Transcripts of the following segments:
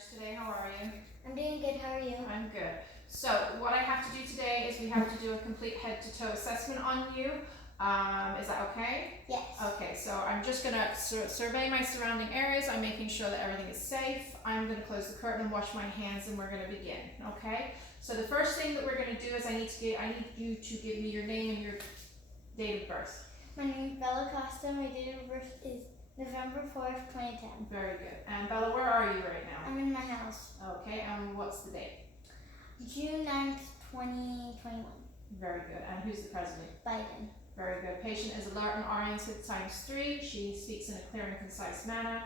nurse today. How are you? I'm doing good. How are you? I'm good. So what I have to do today is we have to do a complete head to toe assessment on you. Is that okay? Yes. Okay, so I'm just going to survey my surrounding areas. I'm making sure that everything is safe. I'm going to close the curtain and wash my hands, and we're going to begin. Okay? So the first thing that we're going to do is I need you to give me your name and your date of birth. My name is Bella Costa. My date of birth is November 4th, 2010. Very good. And Bella, where are you right now? I'm in my house. Okay, and what's the date? June 9th, 2021. Very good. And who's the president? Biden. Very good. Patient is alert and oriented ×3. She speaks in a clear and concise manner.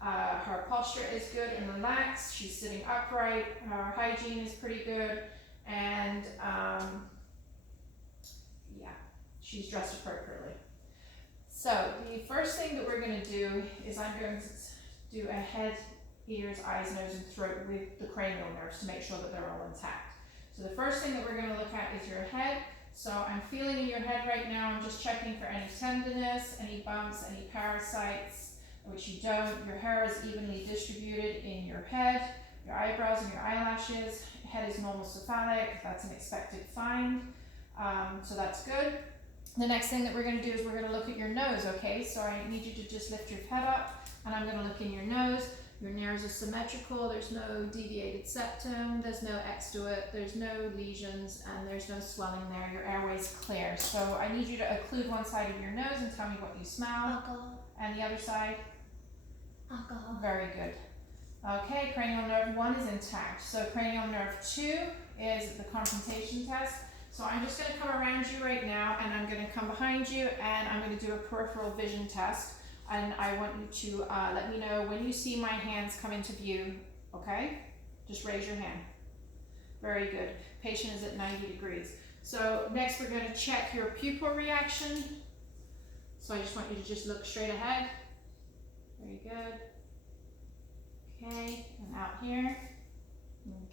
Her posture is good and relaxed. She's sitting upright. Her hygiene is pretty good. And yeah, she's dressed appropriately. So the first thing that we're going to do is I'm going to do a head, ears, eyes, nose, and throat with the cranial nerves to make sure that they're all intact. So the first thing that we're going to look at is your head. So I'm feeling in your head right now. I'm just checking for any tenderness, any bumps, any parasites, which you don't. Your hair is evenly distributed in your head, your eyebrows and your eyelashes. Head is normal cephalic. That's an expected find. So that's good. The next thing that we're going to do is we're going to look at your nose, okay? So I need you to just lift your head up, and I'm going to look in your nose. Your nose is symmetrical, there's no deviated septum, there's no exudat, there's no lesions, and there's no swelling there. Your airway's clear. So I need you to occlude one side of your nose and tell me what you smell. Alcohol. And the other side? Alcohol. Very good. Okay, cranial nerve 1 is intact. So cranial nerve 2 is the confrontation test. So I'm just going to come around you right now, and I'm going to come behind you, and I'm going to do a peripheral vision test. And I want you to let me know when you see my hands come into view, okay? Just raise your hand. Very good. Patient is at 90 degrees. So next we're going to check your pupil reaction. So I just want you to just look straight ahead. Very good. Okay, and out here.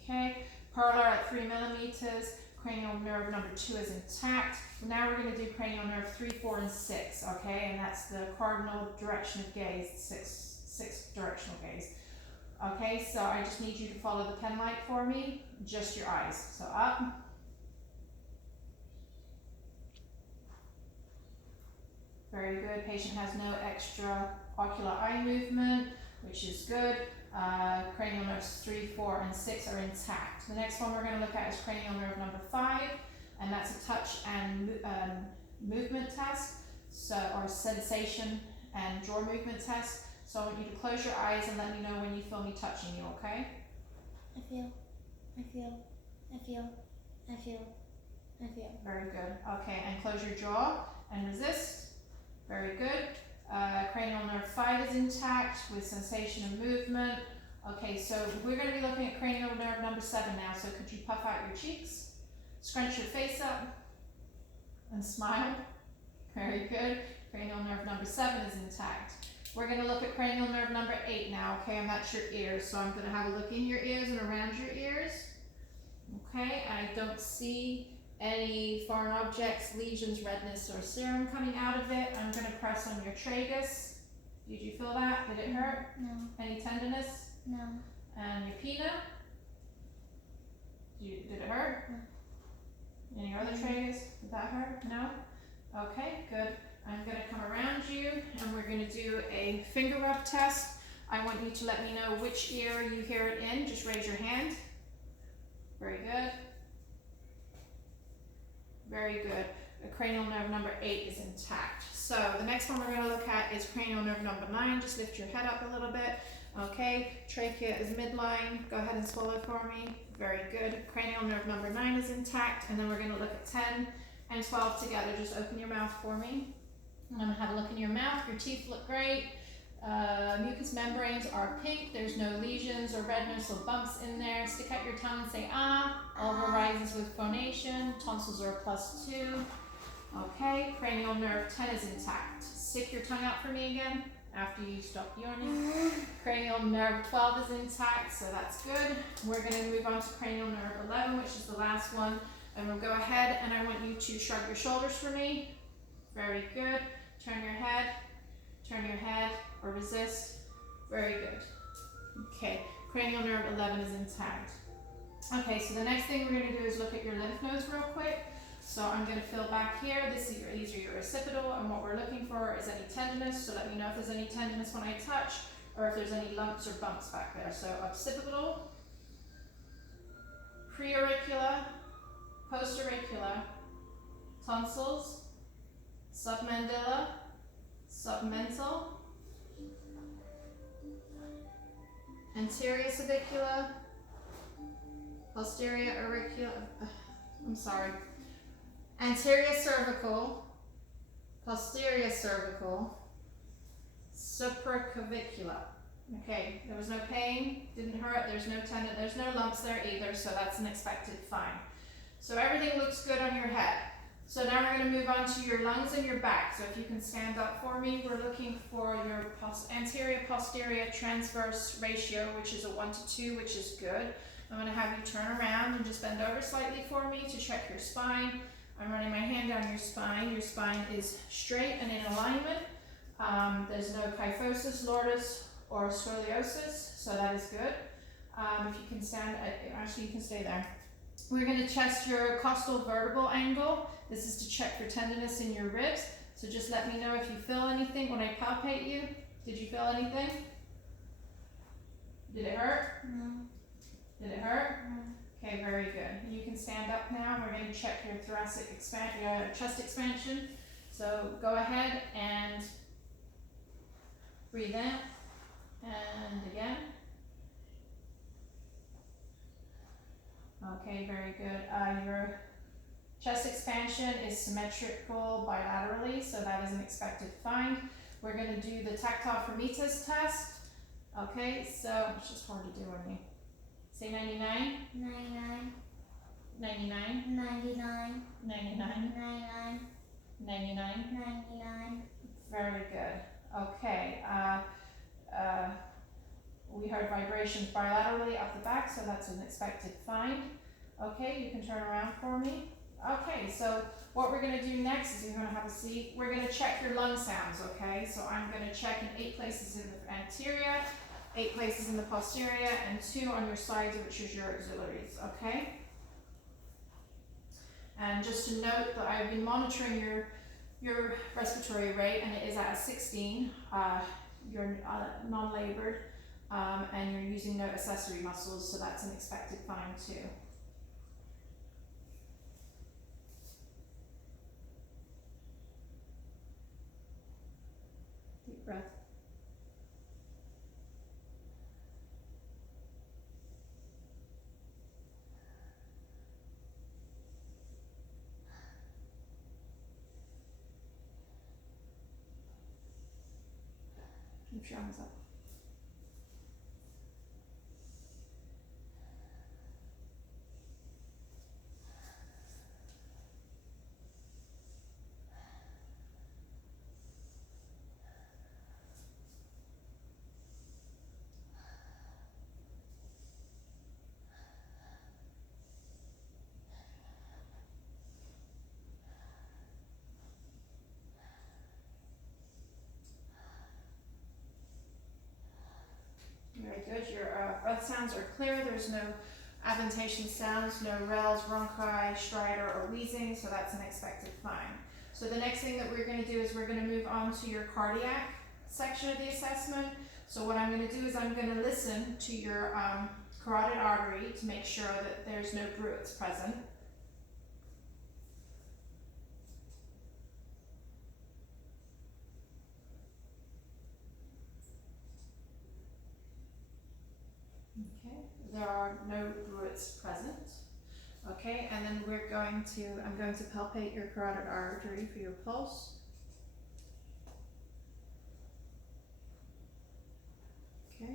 Okay, parallel at 3 millimeters. Cranial nerve number 2 is intact. Now we're going to do cranial nerve 3, 4, and 6, okay? And that's the cardinal direction of gaze, six directional gaze. Okay, so I just need you to follow the pen light for me, just your eyes. So up. Very good. Patient has no extra ocular eye movement, which is good. Cranial nerves 3, 4, and 6 are intact. The next one we're going to look at is cranial nerve number 5, and that's a touch and movement test, or sensation and jaw movement test. So I want you to close your eyes and let me know when you feel me touching you, okay? I feel. Very good. Okay, and close your jaw and resist. Very good. Cranial nerve 5 is intact with sensation and movement. Okay, so we're going to be looking at cranial nerve number 7 now. So could you puff out your cheeks, scrunch your face up, and smile? Very good. Cranial nerve number 7 is intact. We're going to look at cranial nerve number 8 now, okay, and that's your ears. So I'm going to have a look in your ears and around your ears. Okay, I don't see any foreign objects, lesions, redness, or serum coming out of it. I'm going to press on your tragus. Did you feel that? Did it hurt? No. Any tenderness? No. And your pinna? Did it hurt? No. And your other tragus? Did that hurt? No? Okay, good. I'm going to come around you, and we're going to do a finger rub test. I want you to let me know which ear you hear it in. Just raise your hand. Very good. Very good. Cranial nerve number 8 is intact. So the next one we're going to look at is cranial nerve number 9. Just lift your head up a little bit. Okay, trachea is midline. Go ahead and swallow for me. Very good. Cranial nerve number 9 is intact. And then we're going to look at 10 and 12 together. Just open your mouth for me. I'm going to have a look in your mouth. Your teeth look great. Mucous membranes are pink. There's no lesions or redness or bumps in there. Stick out your tongue and say ah. Vulva rises with phonation. Tonsils are +2. Okay, cranial nerve 10 is intact. Stick your tongue out for me again after you stop yawning. Cranial nerve 12 is intact, so that's good. We're going to move on to cranial nerve 11, which is the last one. And we'll go ahead, and I want you to shrug your shoulders for me. Very good. Turn your head, or resist. Very good. Okay, Cranial nerve 11 is intact. Okay, so the next thing we're going to do is look at your lymph nodes real quick. So I'm going to feel back here. These are your occipital, and what we're looking for is any tenderness. So let me know if there's any tenderness when I touch, or if there's any lumps or bumps back there. So occipital, preauricular, postauricular, tonsils, submandibular, submental, anterior cervicular, posterior auricular, anterior cervical, posterior cervical, supraclavicular. Okay, there was no pain, didn't hurt, there's no tendon, there's no lumps there either, so that's an expected fine. So everything looks good on your head. So now we're going to move on to your lungs and your back. So if you can stand up for me, we're looking for your anterior-posterior transverse ratio, which is a 1 to 2, which is good. I'm going to have you turn around and just bend over slightly for me to check your spine. I'm running my hand down your spine. Your spine is straight and in alignment. There's no kyphosis, lordus, or scoliosis, so that is good. If you can stand, actually you can stay there. We're going to test your costal vertebral angle. This is to check for tenderness in your ribs. So just let me know if you feel anything when I palpate you. Did you feel anything? Did it hurt? No. Did it hurt? No. Okay, very good. You can stand up now. We're going to check your your chest expansion. So go ahead and breathe in and again. Okay, very good. Your chest expansion is symmetrical bilaterally, so that is an expected find. We're going to do the tactile firmitas test. Okay, so it's just hard to do on me. Say 99. 99. 99. 99. 99. 99. 99. 99. Very good. Okay. We heard vibrations bilaterally up the back, so that's an expected find. Okay, you can turn around for me. Okay, so what we're going to do next is you're going to have a seat. We're going to check your lung sounds, okay? So I'm going to check in 8 places in the anterior, 8 places in the posterior, and 2 on your sides, which is your auxiliaries, okay? And just to note that I've been monitoring your respiratory rate, and it is at a 16. You're non-labored. And you're using no accessory muscles, so that's an expected find too. Deep breath. Lift your arms up. Very good. Your breath sounds are clear. There's no adventation sounds, no rels, bronchi, stridor, or wheezing, so that's an expected find. So the next thing that we're going to do is we're going to move on to your cardiac section of the assessment. So what I'm going to do is I'm going to listen to your carotid artery to make sure that there's no bruits present. Okay, there are no bruits present. Okay, and then I'm going to palpate your carotid artery for your pulse. Okay.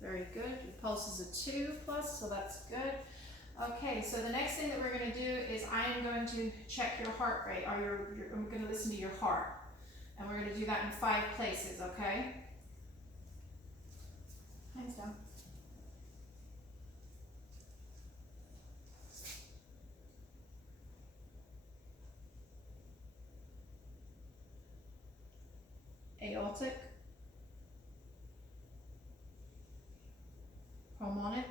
Very good. Your pulse is a 2 plus, so that's good. Okay, so the next thing that we're going to do is I am going to check your heart rate. I'm going to listen to your heart. And we're going to do that in 5 places, okay? Hands down. Aortic, pulmonic,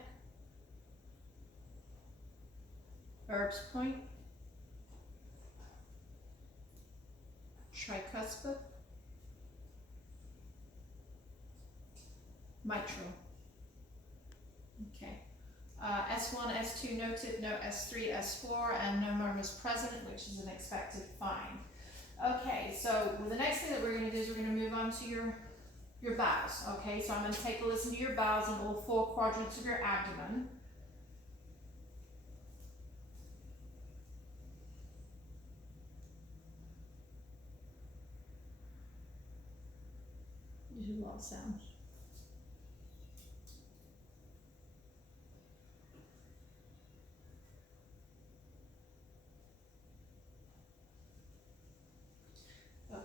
Erb's point, tricuspid, mitral. Okay. S1, S2 noted, no S3, S4, and no murmurs present, which is an expected fine. Okay, so the next thing that we're going to do is we're going to move on to your bowels. Okay, so I'm going to take a listen to your bowels in all 4 quadrants of your abdomen. You do a lot of sounds.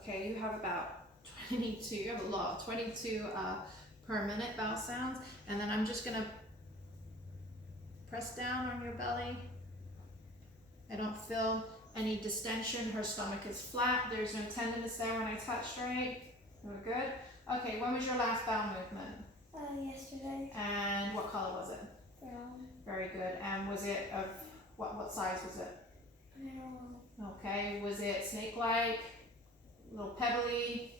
Okay, you have about 22, you have a lot, 22 per minute bowel sounds, and then I'm just gonna press down on your belly. I don't feel any distension, her stomach is flat, there's no tenderness there when I touched, right? We're good? Okay, when was your last bowel movement? Yesterday. And what color was it? Brown. Very good, and was it of, what size was it? I don't know. Okay, was it snake-like, a little pebbly?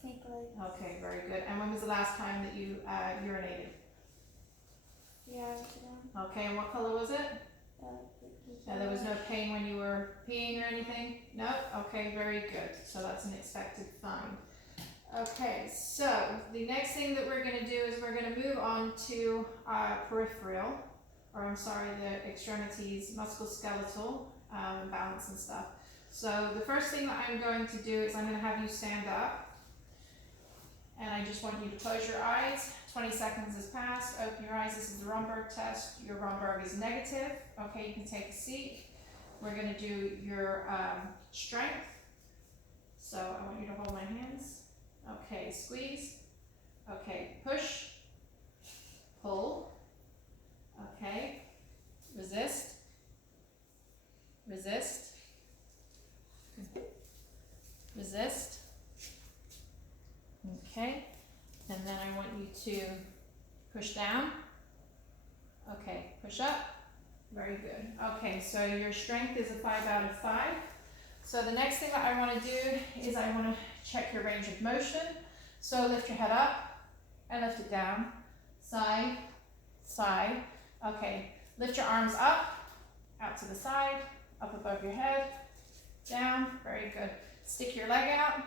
Snake-like. Okay, very good. And when was the last time that you urinated? 3 hours ago. Okay, and what color was it? There was no pain when you were peeing or anything? No? Okay, very good. So that's an expected fine. Okay, so the next thing that we're going to do is we're going to move on to peripheral, or I'm sorry, the extremities, musculoskeletal, balance and stuff. So the first thing that I'm going to do is I'm going to have you stand up. And I just want you to close your eyes. 20 seconds has passed. Open your eyes. This is the Romberg test. Your Romberg is negative. Okay, you can take a seat. We're going to do your strength. So I want you to hold my hands. Okay, squeeze. Okay, push. Pull. Okay, resist. Resist. Resist. Okay, and then I want you to push down. Okay, push up. Very good. Okay, so your strength is a 5 out of 5. So the next thing that I want to do is I want to check your range of motion. So lift your head up and lift it down. Side, side. Okay, lift your arms up, out to the side, up above your head, down. Very good. Stick your leg out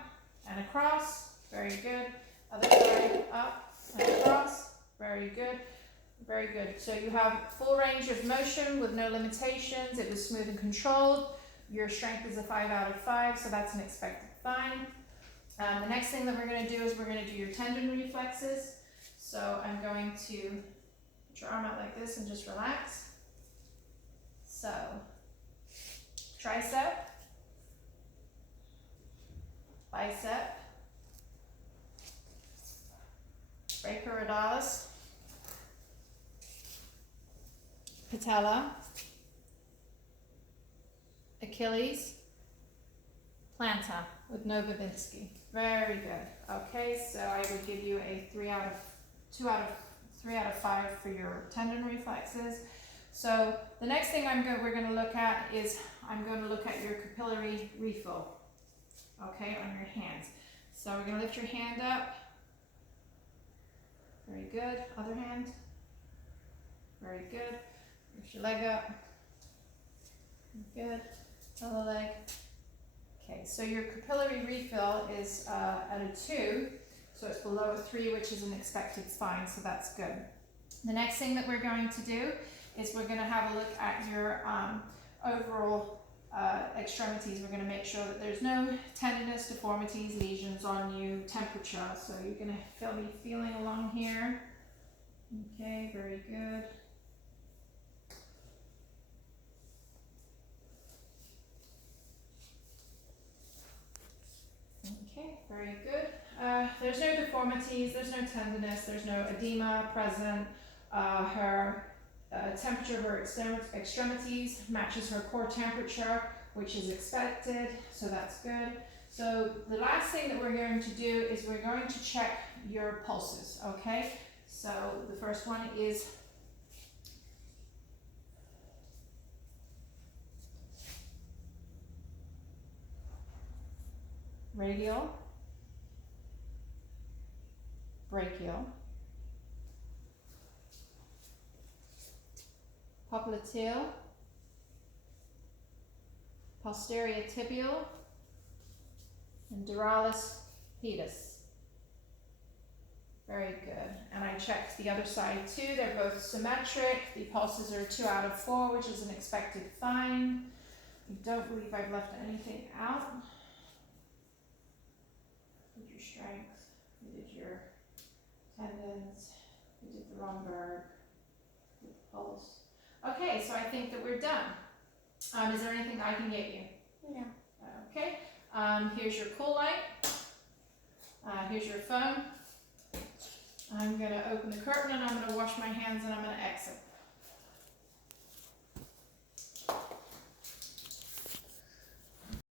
and across. Very good. Other side, up and across. Very good. Very good. So you have full range of motion with no limitations. It was smooth and controlled. Your strength is a 5 out of 5, so that's an expected fine. The next thing that we're going to do is we're going to do your tendon reflexes. So I'm going to put your arm out like this and just relax. So tricep, bicep, brachioradialis, patella, Achilles, plantar with no Babinski. Very good. Okay, so I would give you a 3 out of 5 for your tendon reflexes. So the next thing we're going to look at is I'm going to look at your capillary refill. Okay, on your hands. So we're going to lift your hand up. Very good. Other hand. Very good. Lift your leg up. Good. Other leg. Okay, so your capillary refill is at a 2, so it's below a 3, which is an expected fine, so that's good. The next thing that we're going to do is we're going to have a look at your overall extremities. We're going to make sure that there's no tenderness, deformities, lesions on you, temperature. So you're going to be feeling along here. Okay, very good. Okay, very good. There's no deformities, there's no tenderness, there's no edema present. Her temperature of her extremities matches her core temperature, which is expected, so that's good. So the last thing that we're going to do is we're going to check your pulses, okay? So the first one is radial, brachial, popliteal, posterior tibial, and duralis pedis. Very good. And I checked the other side too. They're both symmetric. The pulses are 2 out of 4, which is an expected find. I don't believe I've left anything out. We did your strength, we did your tendons, we did the Romberg, we did the pulse. Okay, so I think that we're done. Is there anything I can get you? No. Okay, here's your cool light. Here's your phone. I'm gonna open the curtain and I'm gonna wash my hands and I'm gonna exit.